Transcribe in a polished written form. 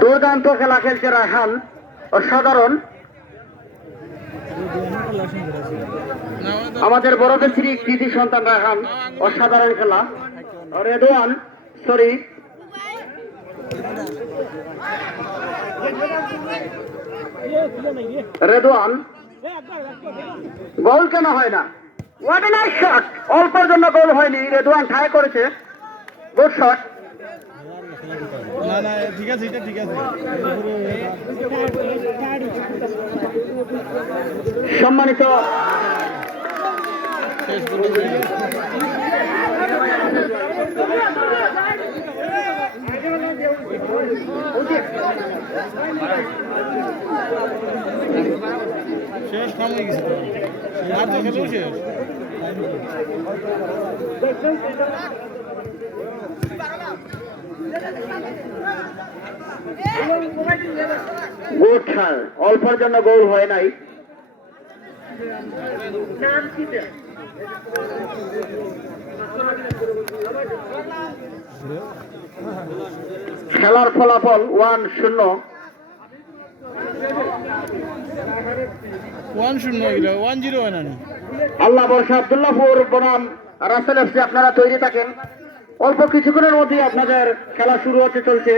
দুর্দান্ত খেলা খেলছে রায়হান, অসাধারণ। আমাদের বড়দের শ্রী কৃতি সন্তান রায়হান, অসাধারণ খেলা। রেদওয়ান সরি রেদওয়ান, গোল কেন হয় না? হোয়াট এ নাইস শট, অল্পের জন্য গোল হয়নি, রেদওয়ান ট্রাই করেছে, গুড শট। না না ঠিক আছে, এটা ঠিক আছে। সম্মানিত শেষ কাম হয়ে গেছে, আর তো খেলেও শেষ। গুড খেল, অল্পের জন্য গোল হয় নাই। খেলার ফলাফল 1-0। 1-0 1-0 হয় না। আল্লাহ বর্ষা আব্দুল্লাহপুর বনাম রাসেল এফসি, আপনারা তৈরি থাকেন, অল্প কিছুক্ষণের মধ্যে আপনাদের খেলা শুরু হতে চলছে।